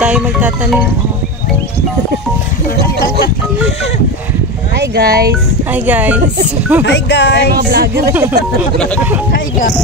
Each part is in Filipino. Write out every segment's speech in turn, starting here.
Tayo magtatanim. Hi guys. Hi guys. Hi guys. Ay, mga vlogger. Hi guys.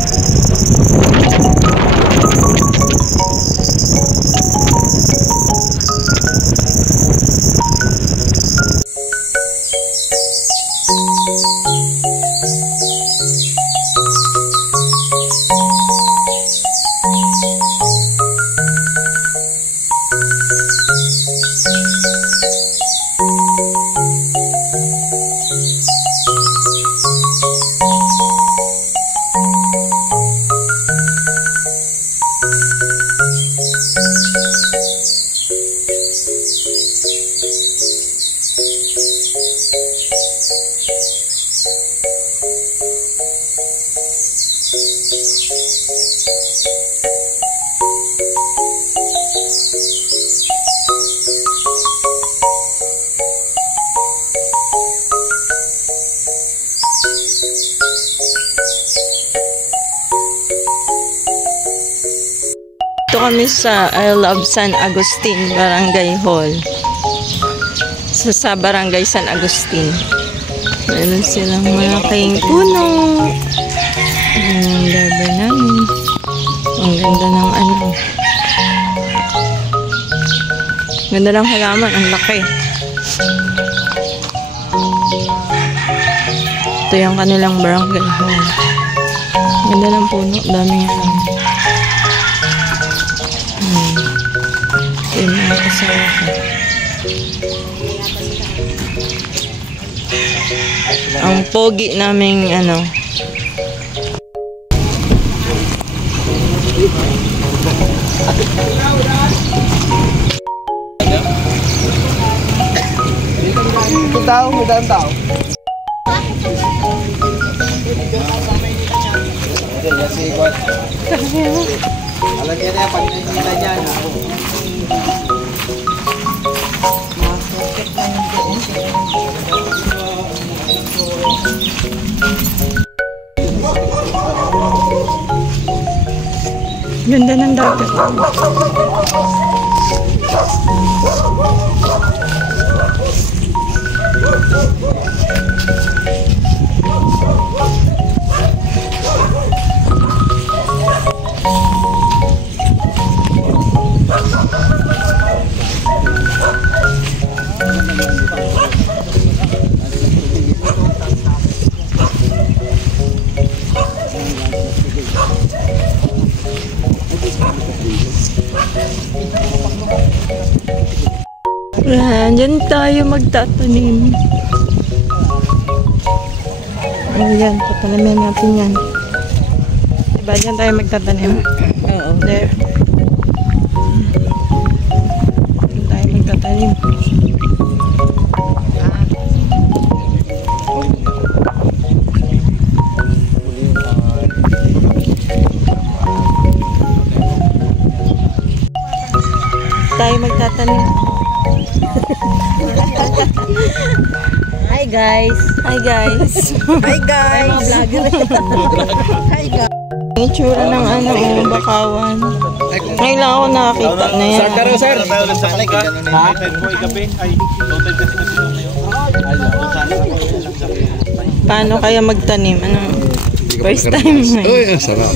Ito kami sa I Love San Agustin, Barangay Hall. Sa Barangay San Agustin. Meron silang malaking puno. Ang level namin. Ang ganda ng ano. Ganda ng halaman. Ang laki. Ito yung kanilang barangay hall. Ganda ng puno. Daming halaman. Ito yung mga kasama ko. Ang pogi naming ano. Tao, madang tao. Alam niya na pag nakikita niya na. Ganda ng dagat. Diyan tayo magtatanim. Ayan, tatanimin natin yan. Diba, diyan tayo magtatanim? Oo. There. Diyan tayo magtatanim. Tayo magtatanim. Hi guys. Hi guys. Hi guys. Ay, mga vlogger. Hi guys. Ang itsura ng ano, bakawan. Ngayon lang ako nakakita na yan. Sir. Paano kaya magtanim? Ano? First time mo. Uy, sarap.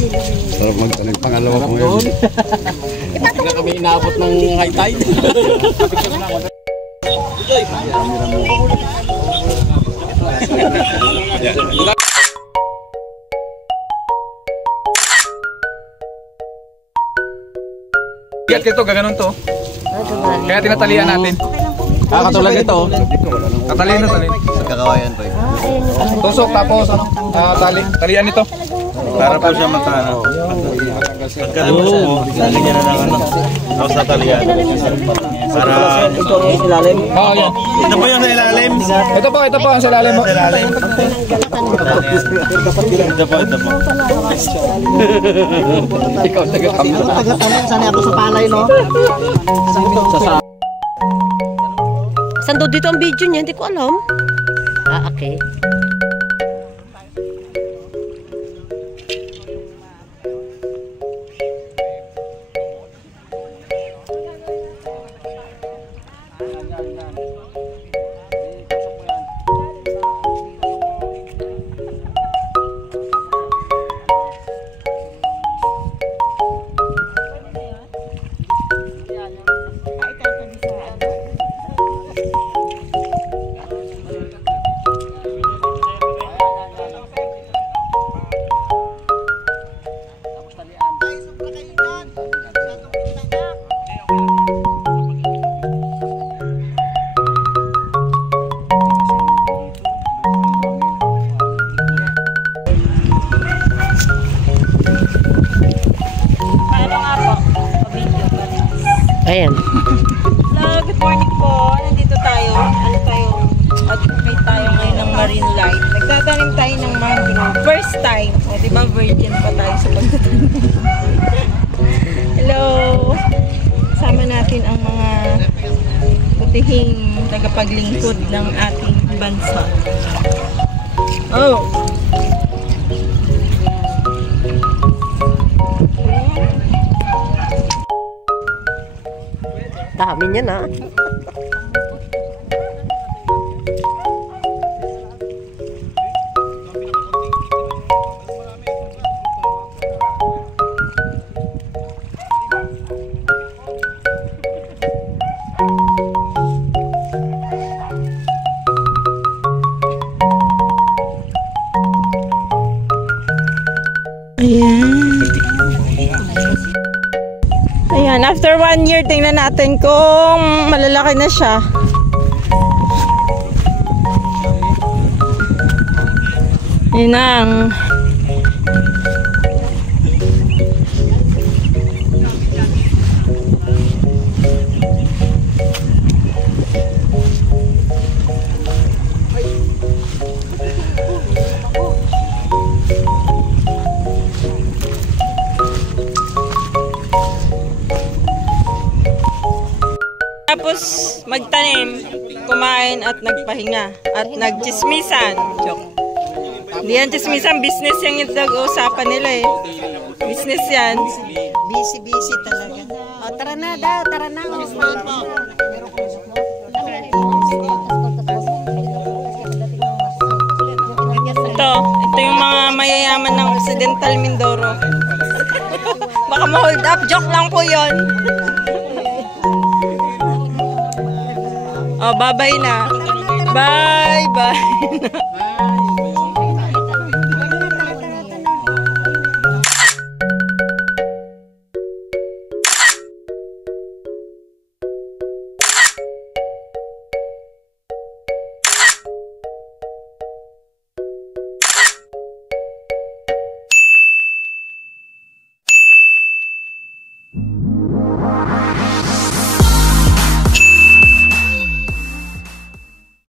Sarap magtanim. Pangalawa ko ngayon. Hindi na kami inaabot ng high tide. Bigat ito, gaganon to. Kaya tinatalian natin. Katulad ito. Tatalian na talin. Kakawayan to. Tusok tapos ano, talian ito. Para po siya matano. Pagkatapos mo, lalagyan na ng ano. Tapos natalian. Para... Ilalim. Oo, yan. Ito po yung sa ilalim. Ito po ang sa ilalim mo. Sa ilalim. Ito po. Ikaw taga-kami. Sana ako sa palay, no? Saan daw dito ang video niya? Hindi ko alam. Ah, okay. Ayan. Hello, good morning po. Nandito tayo. Ano tayo? At tayo ngayon ng marine life. Nagtatanim tayo ng mangrove. First time. O, diba virgin pa tayo sa pagtatanim. Hello. Sama natin ang mga putihing tagapaglingkod ng ating bansa. Oh. Dami niya na. Ayan, after 1 year, tingnan natin kung malalaki na siya. Ayan ang tapos magtanim, kumain at nagpahinga at nagchismisan. Joke. Hindi yan chismisan, business yung usapan nila eh. Business yan. Busy talaga. O, tara na daw, tara na. Ito yung mga mayayaman ng Occidental Mindoro. Baka ma-hold up, joke lang po yon. Oh, bye-bye na. Bye-bye na.